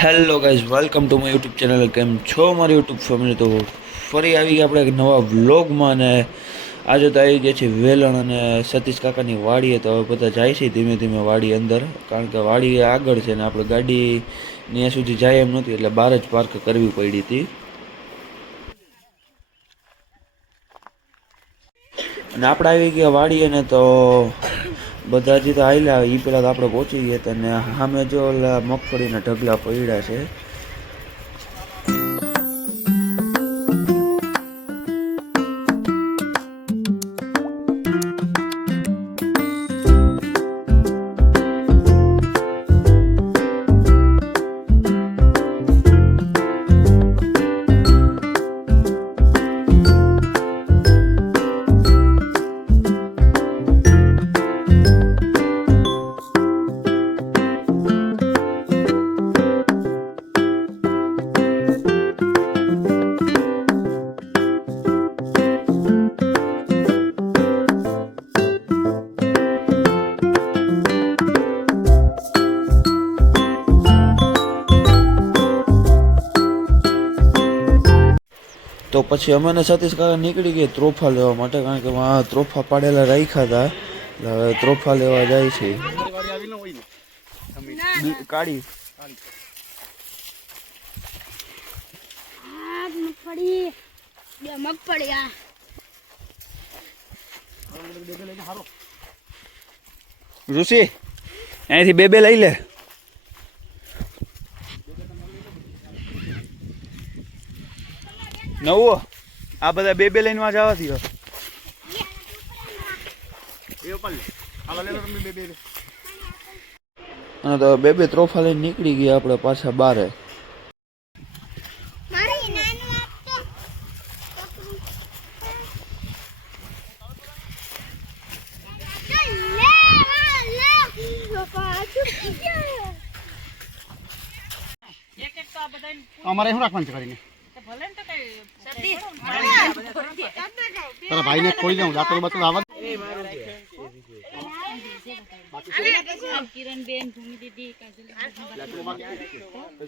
Hello guys, welcome to my YouTube channel. કેમ છો મારી યુટ્યુબ ફેમિલી? તો ફરી આવી ગયા આપણે એક નવા વ્લોગમાં. અને આજે તો આવી ગયા છે વેલણ અને સતીશ કાકાની વાડીએ. તો હવે બધા જાય છે ધીમે ધીમે વાડી અંદર, કારણ કે વાડી આગળ છે ને આપણે ગાડી ત્યાં સુધી જાય એમ નહોતી, એટલે બહાર જ પાર્ક કરવી પડી હતી. અને આપણે આવી ગયા વાડીએ ને તો બધા હજી તો આવેલા એ પહેલાં તો આપણે પહોંચી ગયા હતા. ને સામે જો ઓલા મગફળીના ઢગલા પડ્યા છે. તો પછી અમે ને સતીશ કાકા નીકળી ગયા ત્રોફા લેવા માટે, કારણ કે આ ત્રોફા પાડેલા રાખ્યા હતા. હવે ત્રોફા લેવા જાય છે. કાળી ઋષિ અહીંથી બે લઈ લે. નવો આ બધા બે લઈને માં જવા દો. અને તો બે ત્રોફા લઈને નીકળી ગયા આપણે પાછા બારે. અમારે શું રાખવાનું છે કરીને તારા ભાઈને ખોલી દઉં દાંતો બાતો આવવા કિરણ બેન ભૂમિ દીદી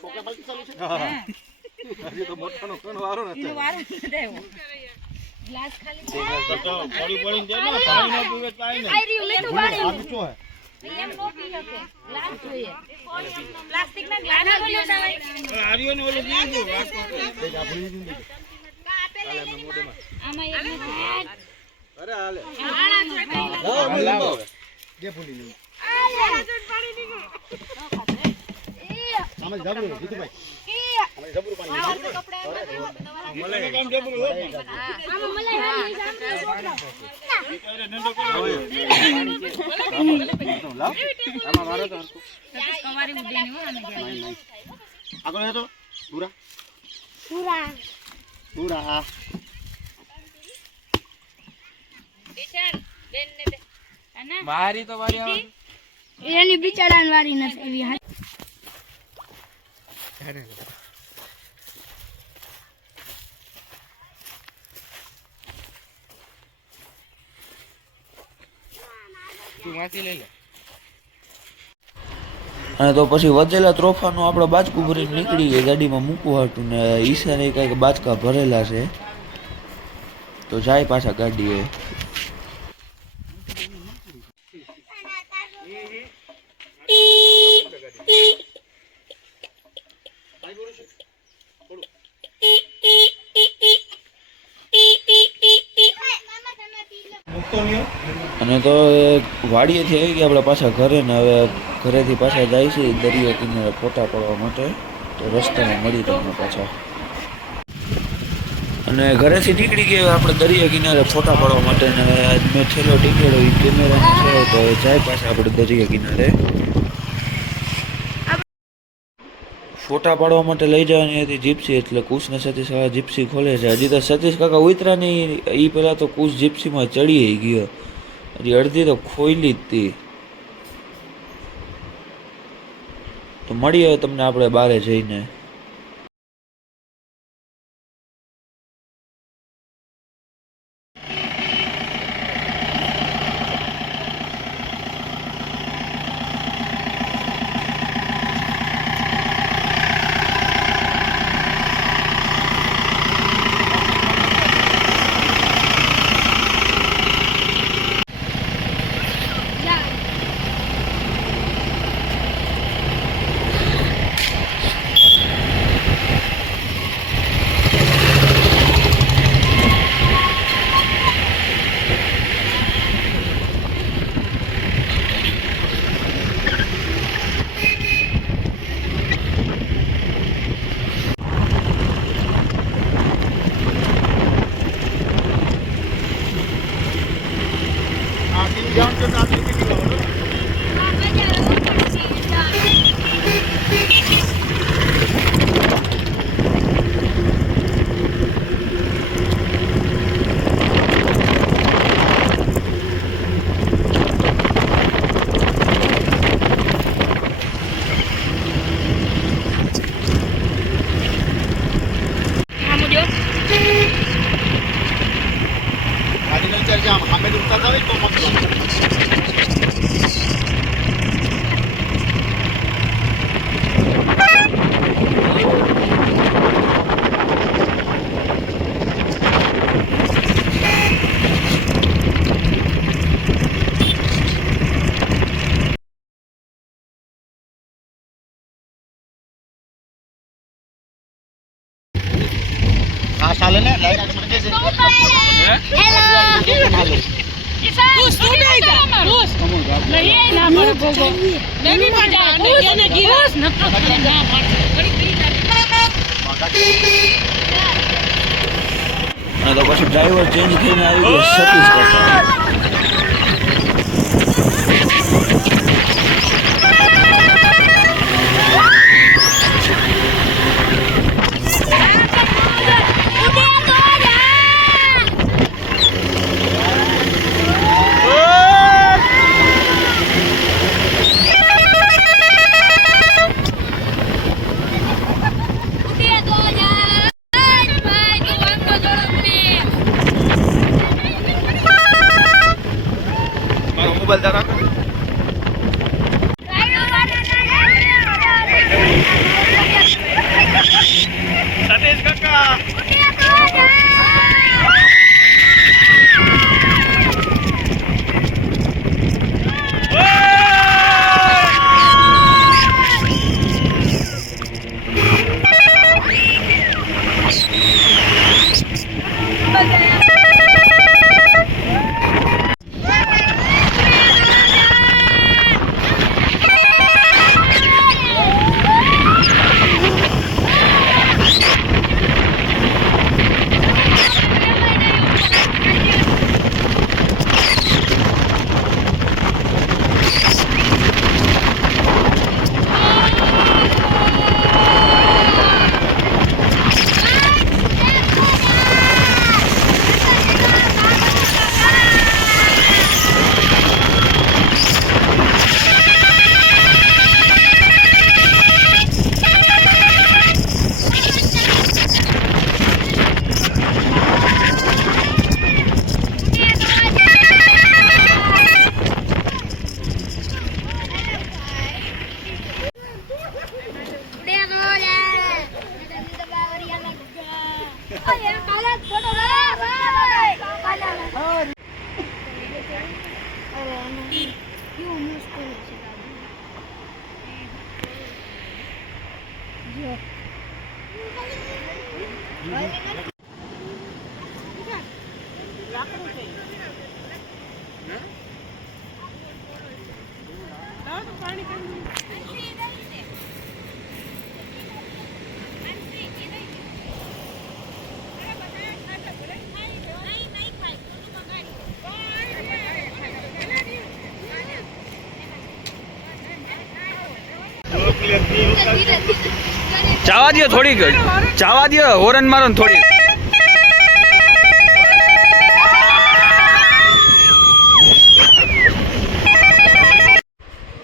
છોકરા બાકી ચાલુ છે હજી તો મોટોનો કોણ વારો નથી ગ્લાસ ખાલી છે તો પડી પડીને જાય ને પાણી ન પીવે કાઈ નહીં આઈ રહ્યું મે તો વાળી આ શું હે એમ નો પી શકે ગ્લાસ જોઈએ પ્લાસ્ટિક ના ગ્લાસ ના બોલ્યો સાવાય આર્યો ને ઓલો દીધું રાખો આપણી દીધું હાલે મે મોઢેમાં આમાં એક અરે હાલે લાવો જે ફૂલી લે આ લે પાણી નીકળો આમાં જબરું જીતુભાઈ આમાં જબરું પાણી મલાઈ કામ જબરું હો આમાં મલાઈ હાલી જામ છોકરા ઈતરે નંદો કરો લાવ આમાં મારો તો કવારી ઉડેની હો આને આગળ તો પૂરા પૂરા પૂરા ટીચર બેન ને બે અને મારી તો વારી આવે એની બિચારાની વારી નથી એવી હા તું વાંચી લઈ લે. અને તો પછી વધેલા ત્રોફાનું આપણે બાજકું ભરીને નીકળી ગયા ગાડીમાં મૂકવું હતું. ને ઈશાને કંઈક બાજકા ભરેલા છે તો જાય પાછા ગાડીએ. અને તો વાડીએથી આવી ગયા આપણે પાછા ઘરે. ને હવે ઘરેથી પાછા જાય છે દરિયા કિનારે ફોટા પાડવા માટે. તો રસ્તામાં મળી તમને પાછા. અને ઘરેથી નીકળી ગયા આપણે દરિયા કિનારે ફોટા પાડવા માટે. ને મેં છેલ્લો ટીકેડો એ કેમેરાનો છે તો જાય પાછા આપણે દરિયા કિનારે ફોટા પાડવા માટે. લઈ જવાની હતી જીપ્સી, એટલે કુશને સતીશ કાકા જીપ્સી ખોલે છે. હજી તો સતીશ કાકા ઉતરા નહીં એ પહેલાં તો કુશ જીપ્સીમાં ચડી ગયો. હજી અડધી તો ખોઈલી જ હતી. તો મળીએ તમને આપણે બારે જઈને. અને તો પછી ડ્રાઈવર ચેન્જ થઈને આવી ગયો સતીશ કાકા. મોબાઈલ તારા સતીશ કાકા ચાવા દો થોડીક, ચાવા દો, હોરન મારો ને થોડીક.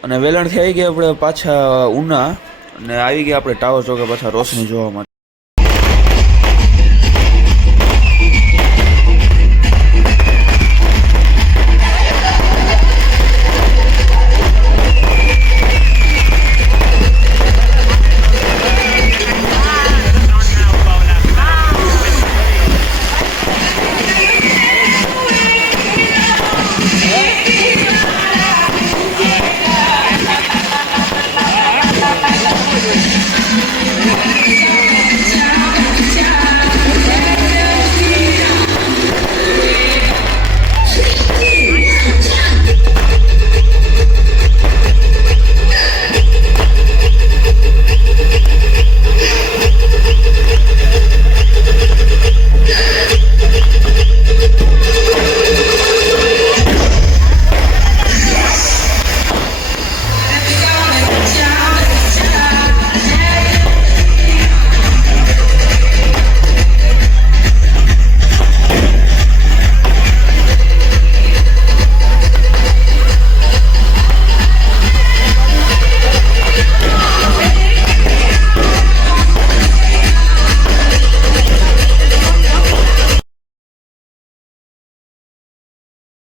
અને વેલણથી આવી ગયા આપણે પાછા ઉના અને આવી ગયા આપણે ટાવર ચોકે પાછા રોશની જોવા માટે.